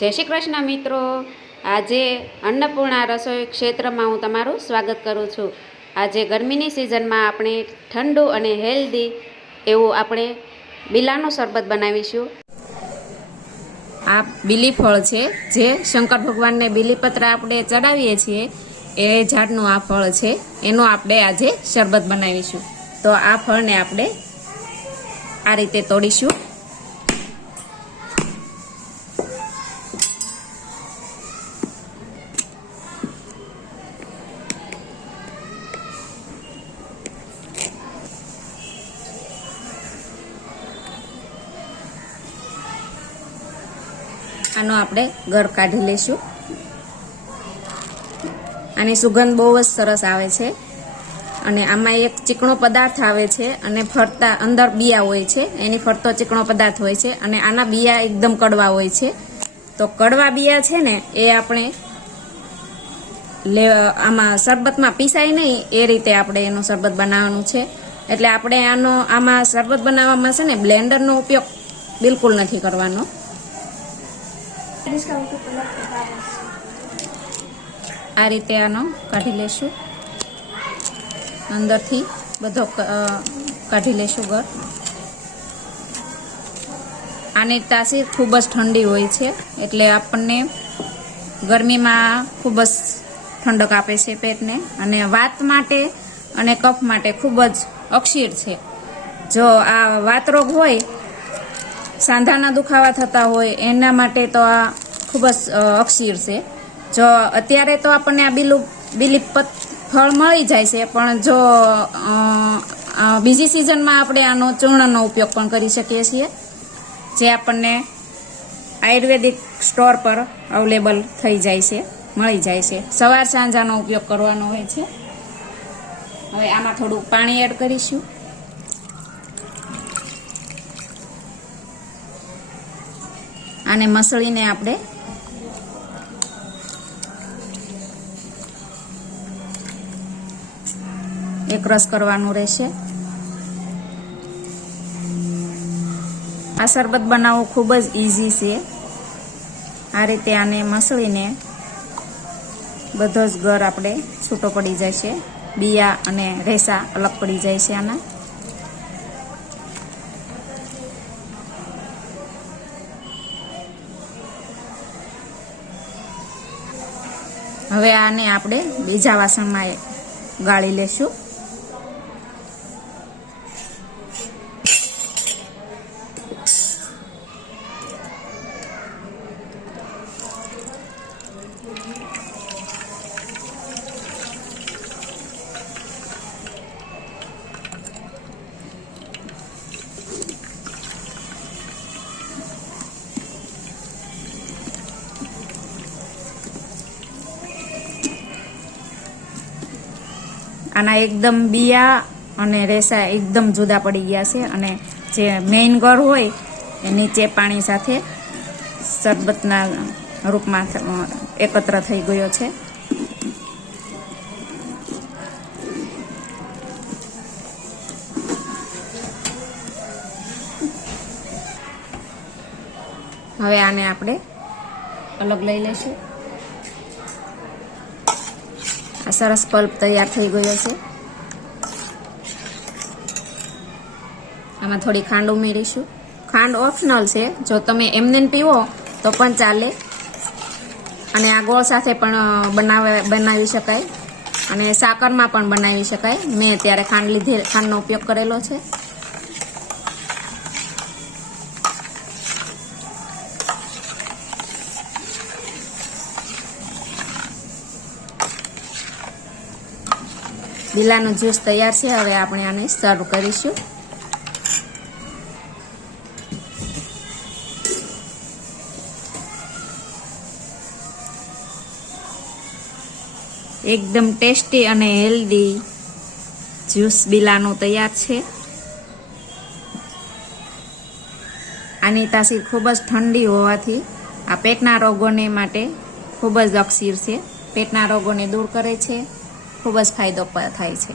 જય શ્રી કૃષ્ણ મિત્રો। આજે અન્નપૂર્ણા રસોઈ ક્ષેત્રમાં હું તમારું સ્વાગત કરું છું। આજે ગરમીની સિઝનમાં આપણે ઠંડુ અને હેલ્ધી એવું આપણે બીલાનું શરબત બનાવીશું। આ બીલી ફળ છે, જે શંકર ભગવાનને બીલીપત્ર આપણે ચડાવીએ છીએ એ ઝાડનું આ ફળ છે, એનું આપણે આજે શરબત બનાવીશું। તો આ ફળને આપણે આ રીતે તોડીશું। આનો આપણે ગર કાઢી લઈશું। આની સુગંધ બહુ જ સરસ આવે છે અને આમાં એક ચીકણો પદાર્થ આવે છે અને ફરતા અંદર બિયા હોય છે, એની ફરતો ચીકણો પદાર્થ હોય છે અને આના બિયા એકદમ કડવા હોય છે। તો કડવા બિયા છે ને એ આપણે આમાં શરબતમાં પીસાય નહીં એ રીતે આપણે એનું શરબત બનાવવાનું છે। એટલે આપણે આમાં શરબત બનાવવામાં છે ને બ્લેન્ડરનો ઉપયોગ બિલકુલ નથી કરવાનો। આ રીતે આનો કાઢી લેશું, અંદરથી બધો કાઢી લેશું ગર। આની તાસીર ખૂબ જ ઠંડી હોય છે, એટલે આપણને ગરમીમાં ખૂબ જ ઠંડક આપે છે પેટને, અને વાત માટે અને કફ માટે ખૂબ જ અક્ષીર છે। જો આ વાતરોગ હોય, સાંધાના દુખાવા થતા હોય, એના માટે તો આ ખૂબ જ અક્ષીર છે। જો અત્યારે તો આપણને આ બીલીપત ફળ મળી જાય છે, પણ જો બીજી સિઝનમાં આપણે આનો ચૂર્ણનો ઉપયોગ પણ કરી શકીએ છીએ, જે આપણને આયુર્વેદિક સ્ટોર પર અવેલેબલ થઈ જાય છે, મળી જાય છે। સવાર સાંજ આનો ઉપયોગ કરવાનો હોય છે। હવે આમાં થોડું પાણી એડ કરીશું। આને મસળીને આપણે એક રસ કરવાનું રહેશે। આ શરબત બનાવવું ખૂબ જ ઈઝી છે। આ રીતે આને મસળીને બધો જ ગર આપણે છૂટો પડી જાય છે, બિયા અને રેસા અલગ પડી જાય છે આના। હવે આને આપણે બીજા વાસણમાં ગાળી લેશું। આના એકદમ બિયા અને રેસા એકદમ જુદા પડી ગયા છે, અને જે મેઇન ગર હોય એ નીચે પાણી સાથે શરબતના રૂપમાં એકત્ર થઈ ગયો છે। હવે આને આપણે અલગ લઈ લઈશું। આ સરસ પલ્પ તૈયાર થઈ ગયો છે। આમાં થોડી ખાંડ ઉમેરીશું। ખાંડ ઓપ્શનલ છે, જો તમે એમને પીવો તો પણ ચાલે, અને આ ગોળ સાથે પણ બનાવી શકાય, અને સાકરમાં પણ બનાવી શકાય। મેં અત્યારે ખાંડનો ઉપયોગ કરેલો છે। બીલાનું જ્યુસ તૈયાર છે। હવે આપણે આને સર્વ કરીશું। એકદમ ટેસ્ટી અને હેલ્ધી જ્યુસ બીલાનું તૈયાર છે। આની તાસીર ખૂબ જ ઠંડી હોવાથી આ પેટના રોગોને માટે ખૂબ જ અક્ષીર છે। પેટના રોગોને દૂર કરે છે, ખૂબ જ ફાયદો થાય છે।